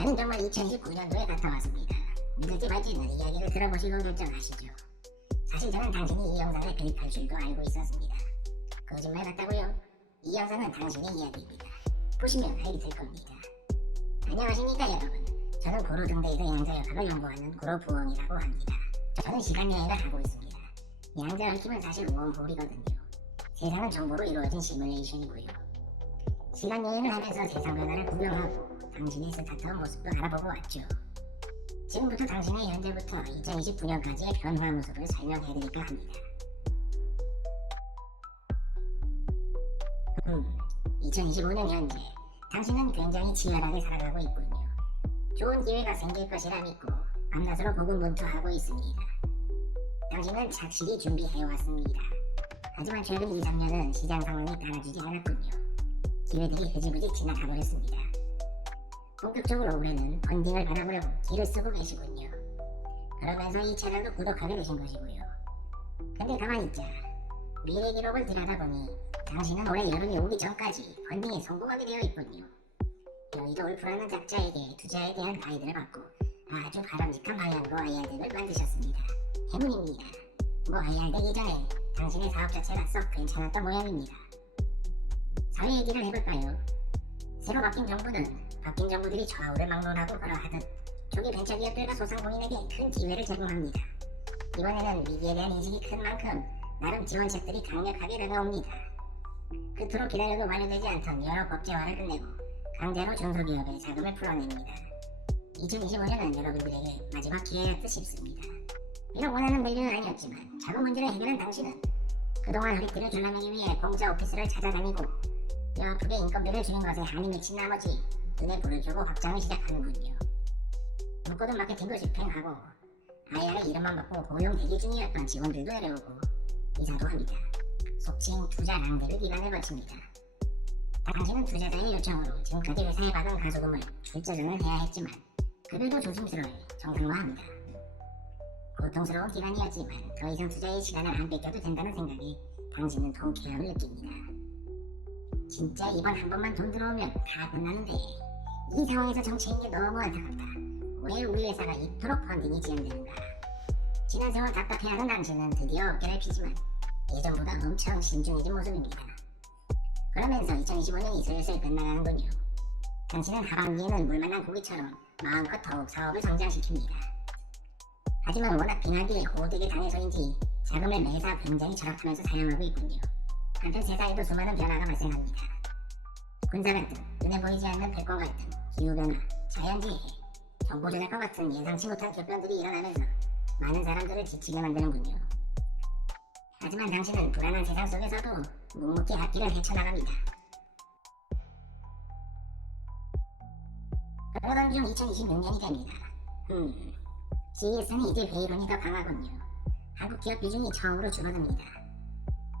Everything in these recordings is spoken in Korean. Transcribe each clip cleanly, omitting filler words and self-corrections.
저는 정말 2019년도에 갔다 왔습니다. 믿을지 말지는 이야기를 들어보시고 결정하시죠. 사실 저는 당신이 이 영상을 클릭할 줄도 알고 있었습니다. 거짓말 같다고요? 이 영상은 당신의 이야기입니다. 보시면 알게 될 겁니다. 안녕하십니까 여러분. 저는 고로 등대에서 양자 역학을 연구하는 고로부엉이라고 합니다. 저는 시간여행을 하고 있습니다. 양자 얽힘은 사실 웜홀이거든요. 세상은 정보로 이루어진 시뮬레이션이고요. 시간여행을 하면서 세상 변화를 구경하고 당신의 스타트업 모습도 알아보고 왔죠. 지금부터 당신의 현재부터 2029년까지의 변화 모습을 설명해드릴까 합니다. 2025년 현재 당신은 굉장히 치열하게 살아가고 있군요. 좋은 기회가 생길 것이라 믿고 밤낮으로 고군분투하고 있습니다. 당신은 착실히 준비해왔습니다. 하지만 최근 2, 3년은 시장 상황이 따라주지 않았군요. 기회들이 흐지부지 지나가버렸습니다. 본격적으로 올해는 펀딩을 받아보려고 길을 쓰고 계시군요. 그러면서 이 채널도 구독하게 되신 것이고요. 근데 가만히 있자. 미래 기록을 들여다보니 당신은 올해 여름이 오기 전까지 펀딩에 성공하게 되어 있군요. 여의도 울프라는 작자에게 투자에 대한 가이드를 받고 아주 바람직한 방향으로 IRD를 만드셨습니다. 행운입니다. IRD 이전에 당신의 사업 자체가 썩 괜찮았던 모양입니다. 사회 얘기를 해볼까요? 새로 바뀐 정부는 바뀐 정부들이 좌우를 막론하고 그러하듯 초기 벤처기업들과 소상공인에게 큰 기회를 제공합니다. 이번에는 위기에 대한 인식이 큰 만큼 나름 지원책들이 강력하게 다가옵니다. 그토록 기다려도 완료되지 않던 여러 법제화를 끝내고 강제로 중소기업의 자금을 풀어냅니다. 2025년은 여러분들에게 마지막 기회였듯 싶습니다. 비록 원하는 밸류는 아니었지만 자금 문제를 해결한 당신은 그동안 허리띠를 줄라매기 위해 공짜 오피스를 찾아다니고 뼈아프게 인건비를 주는 것에 한이 맺힌 나머지 눈에 불을 켜고 확장을 시작하는군요. 문고든 마케팅도 집행하고 IR의 이름만 받고 고용 대기 중이었던 직원들도 내려오고 이사도 합니다. 속칭 투자 낭비를 기간을 거칩니다. 당신은 투자자의 요청으로 지금까지 회사에 받은 가소금을 출자전을 해야 했지만 그래도 조심스러워 정상화합니다. 고통스러운 기간이었지만 더 이상 투자의 시간을 안 뺏겨도 된다는 생각에 당신은 통쾌함을 느낍니다. 진짜 이번 한 번만 돈 들어오면 다 끝나는데 이 상황에서 정치인 게 너무 안타깝다. 왜 우리 회사가 이토록 펀딩이 지연되는가. 지난 세월 답답해하는 당신은 드디어 어깨를 피지만 예전보다 엄청 신중해진 모습입니다. 그러면서 2025년이 슬슬 끝나가는군요. 당신은 하반기에는 물만난 고기처럼 마음껏 더욱 사업을 성장시킵니다. 하지만 워낙 빙하기에 호되게 당해서인지 자금을 매사 굉장히 절약하면서 사용하고 있군요. 한편 세상에도 수많은 변화가 발생합니다. 군사 갈등, 눈에 보이지 않는 패권 갈등, 기후변화, 자연재해, 정보조작과 같은 예상치 못한 격변들이 일어나면서 많은 사람들을 지치게 만드는군요. 하지만 당신은 불안한 세상 속에서도 묵묵히 앞길을 헤쳐나갑니다. 그러던 중 2026년이 됩니다. CES는 이제 회의론이 더 강하군요. 한국 기업 비중이 처음으로 줄어듭니다.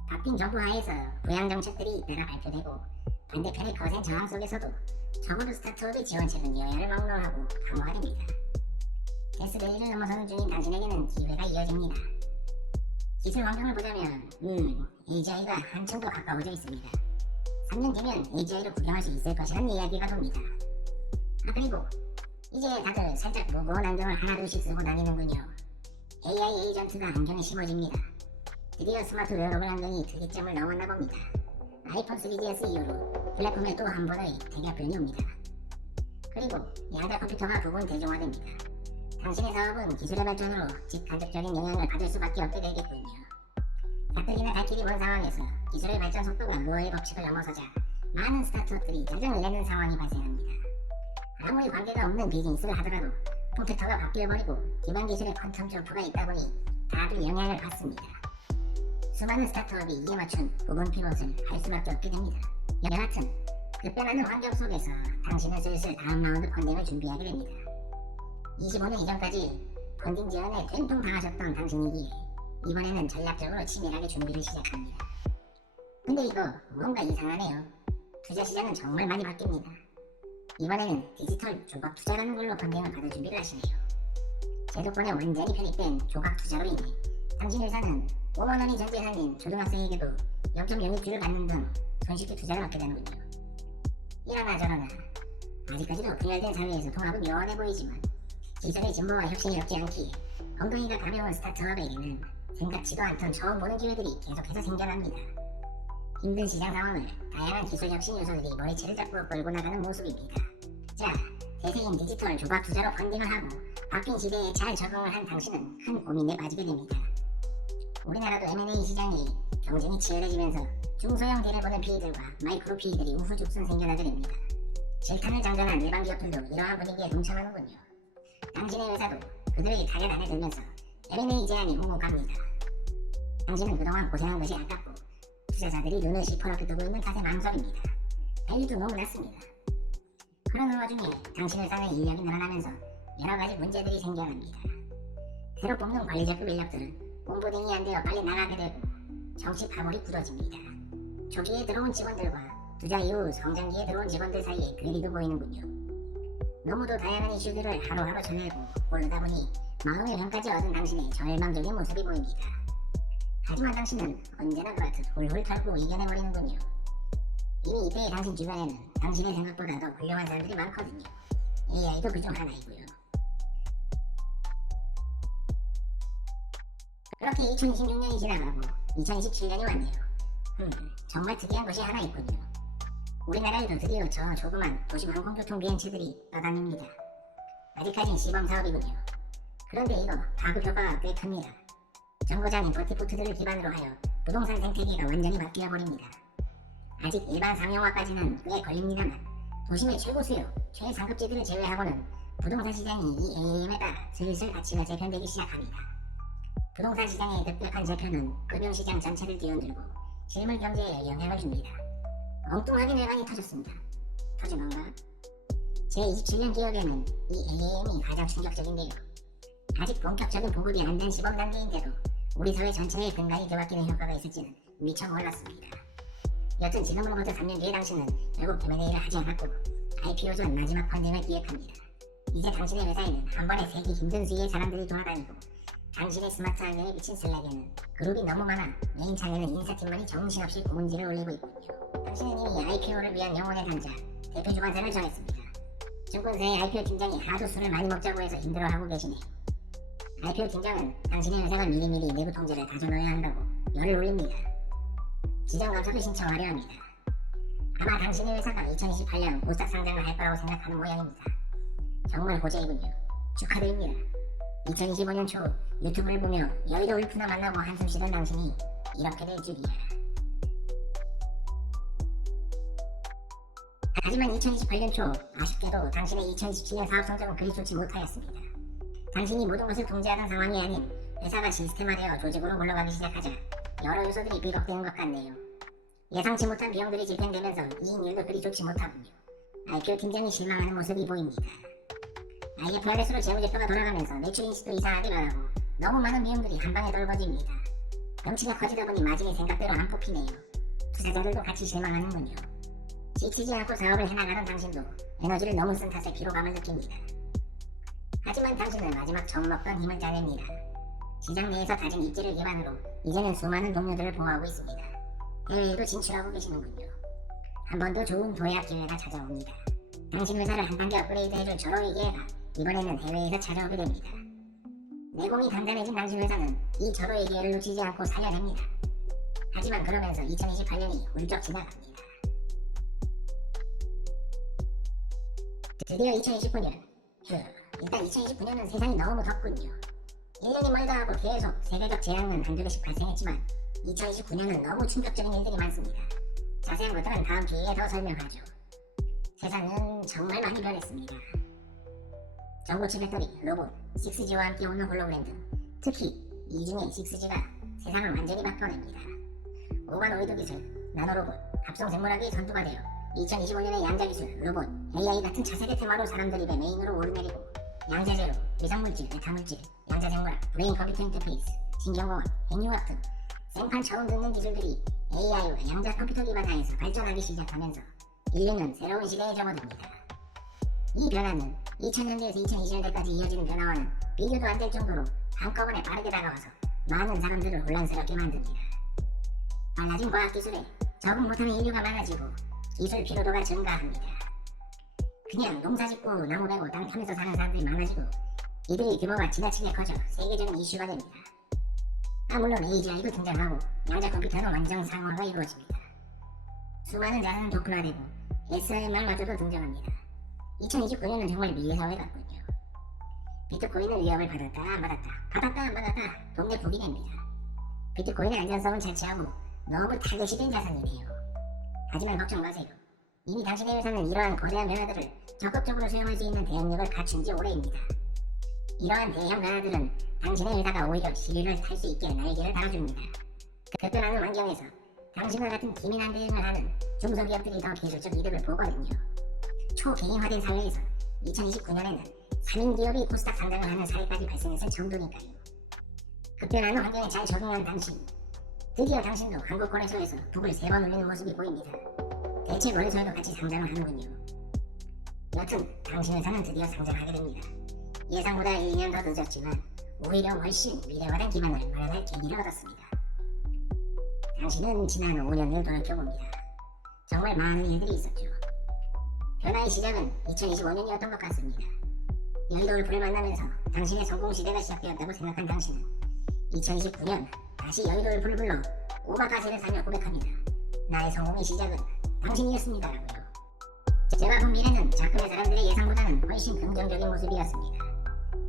바뀐 정부 하에서 부양 정책들이 잇따라 발표되고 반대편의 거센 저항 속에서도 적어도 스타트업의 지원책은 여야를 막론하고 강화됩니다. 데스밸리를 넘어서는 중인 당신에게는 기회가 이어집니다. 기술 환경을 보자면 AGI가 한층 더 가까워져 있습니다. 3년 뒤면 AGI를 구경할 수 있을 것이라는 이야기가 돕니다. 그리고 이제 다들 살짝 무거운 안경을 하나둘씩 쓰고 다니는군요. AI 에이전트가 안경에 심어집니다. 드디어 스마트 웨어러블 안경이 특이점을 넘었나 봅니다. 아이폰 3GS 이후로 플랫폼에 또 한 번의 대격변이 옵니다. 그리고 양자 컴퓨터가 부분 대중화됩니다. 당신의 사업은 기술의 발전으로 직간접적인 영향을 받을 수밖에 없게 되겠군요. 가뜩이나 갈 길이 먼 상황에서 기술의 발전 속도가 노어의 법칙을 넘어서자 많은 스타트업들이 짜증을 내는 상황이 발생합니다. 아무리 관계가 없는 비즈니스를 하더라도 컴퓨터가 바뀌어버리고 기반 기술의 퀀텀 점프가 있다 보니 다들 영향을 받습니다. 수많은 스타트업이 이에 맞춘 부분 피벗을 할 수밖에 없게 됩니다. 여하튼 급변하는 환경 속에서 당신은 슬슬 다음 라운드 펀딩을 준비하게 됩니다. 25년 이전까지 펀딩 지원에 된통 당하셨던 당신이기에 이번에는 전략적으로 치밀하게 준비를 시작합니다. 근데 이거 뭔가 이상하네요. 투자 시장은 정말 많이 바뀝니다. 이번에는 디지털 조각 투자라는 걸로 펀딩을 받을 준비를 하시네요. 제도권에 완전히 편입된 조각 투자로 인해 당신 회사는 5만 원이 전 재산인 초등학생에게도 0.01주를 받는 등 손쉽게 투자를 얻게 되는군요. 이러나 저러나 아직까지도 분열된 사회에서 통합은 요원해 보이지만 기술의 진보와 혁신이 없지 않기에 엉덩이가 가벼운 스타트업에게는 생각지도 않던 처음 보는 기회들이 계속해서 생겨납니다. 힘든 시장 상황을 다양한 기술 혁신 요소들이 머리채를 잡고 끌고 나가는 모습입니다. 자, 대세인 디지털 조각 투자로 펀딩을 하고 바뀐 시대에 잘 적응을 한 당신은 큰 고민에 빠지게 됩니다. 우리나라도 M&A 시장이 경쟁이 치열해지면서 중소형 대를 보는 PE들과 마이크로 PE들이 우후죽순 생겨나게 됩니다. 실탄을 장전한 일반 기업들도 이러한 분위기에 동참하는군요. 당신의 회사도 그들의 타겟 안에 들면서 M&A 제안이 오고 갑니다. 당신은 그동안 고생한 것이 아깝고 투자자들이 눈을 시퍼렇게 뜨고 있는 탓에 망설입니다. 밸류도 너무 낮습니다. 그런 와중에 당신 회사의 인력이 늘어나면서 여러가지 문제들이 생겨납니다. 새로 뽑는 관리자급 인력들은 온보딩이 안되어 빨리 나가게 되고 정치 파벌이 굳어집니다. 초기에 들어온 직원들과 투자 이후 성장기에 들어온 직원들 사이에 괴리도 보이는군요. 너무도 다양한 이슈들을 하루하루 전해고 고르다 보니 마음의 병까지 얻은 당신의 절망적인 모습이 보입니다. 하지만 당신은 언제나 그렇듯 훌훌 털고 이겨내버리는군요. 이미 이때의 당신 주변에는 당신의 생각보다 더 훌륭한 사람들이 많거든요. AI도 그중 하나이고요. 그렇게 2026년이 지나가고 2027년이 왔네요. 정말 특이한 것이 하나 있군요. 우리나라에도 드디어 저 조그만 도심 항공교통 비행체들이 떠다닙니다. 아직까진 시범사업이군요. 그런데 이거 파급 효과가 꽤 큽니다. 정거장인 버티포트들을 기반으로 하여 부동산 생태계가 완전히 바뀌어버립니다. 아직 일반 상용화까지는 꽤 걸립니다만 도심의 최고 수요, 최상급지들을 제외하고는 부동산 시장이 이 AAM에 따라 슬슬 가치가 재편되기 시작합니다. 부동산 시장의 급격한 재편은 금융시장 전체를 뒤흔들고 실물 경제에 영향을 줍니다. 엉뚱하게 뇌관이 터졌습니다. 터진 건가? 제27년 기억에는 이 AAM이 가장 충격적인데요. 아직 본격적인 보급이 안 된 시범 단계인데도 우리 사회 전체에 근간이 되어맡기는 효과가 있을지는 미처 몰랐습니다. 여튼 지금으로부터 3년 뒤에 당신은 결국 M&A를 하지 않았고 IPO 전 마지막 펀딩을 기획합니다. 이제 당신의 회사에는 한 번에 세기 힘든 수위의 사람들이 돌아다니고 당신의 스마트 안경에 비친 슬랙에는 그룹이 너무 많아 메인 창에는 인사팀만이 정신없이 고문지를 올리고 있군요. 당신은 이미 IPO를 위한 영혼의 당자, 대표 주관사를 정했습니다. 증권사의 IPO 팀장이 하도 술을 많이 먹자고 해서 힘들어하고 계시네요. IPO 팀장은 당신의 회사가 미리미리 내부 통제를 다져넣어야 한다고 열을 올립니다. 지정감사도 신청하려 합니다. 아마 당신의 회사가 2028년 보싹 상장을 할 거라고 생각하는 모양입니다. 정말 호재이군요. 축하드립니다. 2025년 초 유튜브를 보며 여의도 울프나 만나고 한숨 쉬던 당신이 이렇게 될 줄이야. 하지만 2028년 초 아쉽게도 당신의 2027년 사업 성적은 그리 좋지 못하였습니다. 당신이 모든 것을 통제하던 상황이 아닌 회사가 시스템화되어 조직으로 굴러가기 시작하자 여러 요소들이 비극되는 것 같네요. 예상치 못한 비용들이 집행되면서 이익률도 그리 좋지 못하군요. IPO 팀장이 실망하는 모습이 보입니다. IFRS로 재무제표가 돌아가면서 매출 인식도 이상하게 변하고 너무 많은 비용들이 한방에 떨궈집니다. 덩치가 커지다 보니 마진이 생각대로 안 뽑히네요. 투자자들도 같이 실망하는군요. 지치지 않고 사업을 해나가는 당신도 에너지를 너무 쓴 탓에 피로감을 느낍니다. 하지만 당신은 마지막 처음 먹던 힘을 짜냅니다. 시장 내에서 다진 입지를 기반으로 이제는 수많은 동료들을 보호하고 있습니다. 해외에도 진출하고 계시는군요. 한 번 더 좋은 도약 기회가 찾아옵니다. 당신 회사를 한 단계 업그레이드 해줄 절호의 기회가 이번에는 해외에서 찾아오게 됩니다. 내공이 단단해진 당신 회사는 이 절호의 기회를 놓치지 않고 살려냅니다. 하지만 그러면서 2028년이 훌쩍 지나갑니다. 드디어 2029년. 일단 2029년은 세상이 너무 덥군요. 1년이 멀다 하고 계속 세계적 재앙은 한두 개씩 발생했지만 2029년은 너무 충격적인 일들이 많습니다. 자세한 것들은 다음 기회에 더 설명하죠. 세상은 정말 많이 변했습니다. 전고체 배터리, 로봇, 6G와 함께 오는 홀로그램 등 특히 이 중에 6G가 세상을 완전히 바꿔냅니다. 오가노이드 기술, 나노로봇, 합성생물학이 선두가 되어 2025년의 양자기술, 로봇, AI 같은 차세대 테마로 사람들 입에 메인으로 오르내리고 양자재료, 외상물질, 메타물질, 양자생물학, 브레인 컴퓨터 인터페이스, 신경공학, 핵융합 등 생판 처음 듣는 기술들이 AI와 양자 컴퓨터 기반 하에서 발전하기 시작하면서 인류는 새로운 시대에 접어듭니다. 이 변화는 2000년대에서 2020년대까지 이어지는 변화와는 비교도 안 될 정도로 한꺼번에 빠르게 다가와서 많은 사람들을 혼란스럽게 만듭니다. 빨라진 과학기술에 적응 못하는 인류가 많아지고 기술 피로도가 증가합니다. 그냥 농사짓고 나무 베고 땅 타면서 사는 사람들이 많아지고 이들의 규모가 지나치게 커져 세계적인 이슈가 됩니다. 물론 AGI도 등장하고 양자 컴퓨터는 완전 상화가 이루어집니다. 수많은 자산은 도플화되고 SIMR마저도 등장합니다. 2029년은 정말 미래사회 같군요. 비트코인은 위협을 받았다 안 받았다 동네 북이 됩니다. 비트코인의 안전성을 자체하고 너무 타겟이 자산이네요. 하지만 걱정 마세요. 이미 당신의 회사는 이러한 거대한 변화들을 적극적으로 수용할 수 있는 대응력을 갖춘 지 오래입니다. 이러한 대형 변화들은 당신의 회사가 오히려 시리를 탈 수 있게 날개를 달아줍니다. 급변하는 환경에서 당신과 같은 기민한 대응을 하는 중소기업들이 더 기술적 이득을 보거든요. 초개인화된 사회에서 2029년에는 3인 기업이 코스닥 상장을 하는 사례까지 발생했을 정도니까요. 급변하는 환경에 잘 적응한 당신, 드디어 당신도 한국 거래소에서 북을 3번 울리는 모습이 보입니다. 대체 거래소에도 같이 상장을 하는군요. 여튼 당신 회사는 드디어 상장하게 됩니다. 예상보다 1년 더 늦었지만 오히려 훨씬 미래화된 기반을 마련할 계기를 얻었습니다. 당신은 지난 5년을 돌이켜봅니다. 정말 많은 일들이 있었죠. 변화의 시작은 2025년이었던 것 같습니다. 여의도 울프를 만나면서 당신의 성공 시대가 시작되었다고 생각한 당신은 2029년 다시 여의도 울프를 불러 오마카세를 사며 고백합니다. 나의 성공의 시작은 당신이었습니다라고요. 제가 본 미래는 작품의 사람들의 예상보다는 훨씬 긍정적인 모습이었습니다.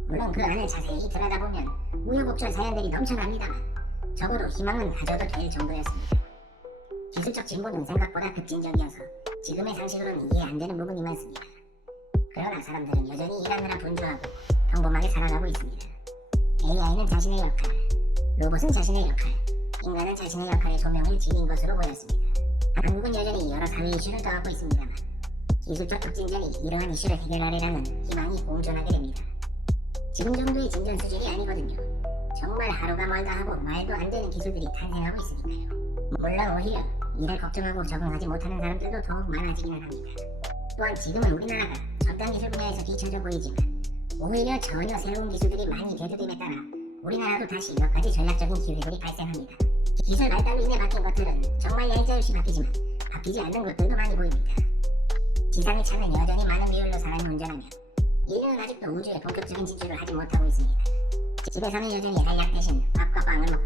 물론 그 안을 자세히 들여다보면 우여곡절 사연들이 넘쳐납니다만 적어도 희망은 가져도 될 정도였습니다. 기술적 진보는 생각보다 급진적이어서 지금의 상식으로는 이해 안 되는 부분이 많습니다. 그러나 사람들은 여전히 일하느라 분주하고 평범하게 살아가고 있습니다. AI는 자신의 역할, 로봇은 자신의 역할, 인간은 자신의 역할의 소명을 지닌 것으로 보였습니다. 한국은 여전히 여러 사회 이슈를 떠안고 있습니다만 기술적 혁진전이 이러한 이슈를 해결하리라는 희망이 공존하게 됩니다. 지금 정도의 진전 수준이 아니거든요. 정말 하루가 멀다 하고 말도 안 되는 기술들이 탄생하고 있으니까요. 물론 오히려 이를 걱정하고 적응하지 못하는 사람들도 더욱 많아지기는 합니다. 또한 지금은 우리나라가 첨단 기술 분야에서 뒤처져 보이지만 오히려 전혀 새로운 기술들이 많이 대두됨에 따라 우리나라도 다시 몇 가지 전략적인 기회들이 발생합니다. 기술 발달로 인해 바뀐 것들은 정말 얄짤없이 바뀌지만 바뀌지 않는 것들도 많이 보입니다. 지상의 차는 여전히 많은 비율로 사람이 운전하며 인류는 아직도 우주에 본격적인 진출을 하지 못하고 있습니다. 집에서는 여전히 알약 대신 밥과 빵을 먹고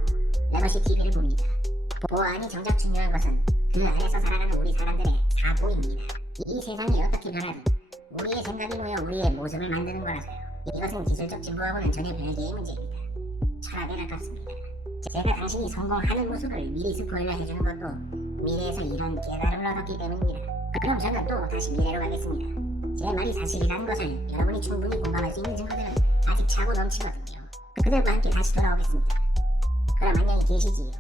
레거시 TV를 봅니다. 보안이 정작 중요한 것은 그 안에서 살아가는 우리 사람들의 사고입니다. 이 세상이 어떻게 변하든 우리의 생각이 모여 우리의 모습을 만드는 거라서요. 이것은 기술적 진보하고는 전혀 별개의 문제입니다. 철학에 가깝습니다. 제가 당신이 성공하는 모습을 미리 스포일러 해주는 것도 미래에서 이런 깨달음을 얻었기 때문입니다. 그럼 저는 또 다시 미래로 가겠습니다. 제 말이 사실이라는 것을 여러분이 충분히 공감할 수 있는 증거들은 아직 차고 넘치거든요. 그들과 함께 다시 돌아오겠습니다. 그럼 안녕히 계시지요.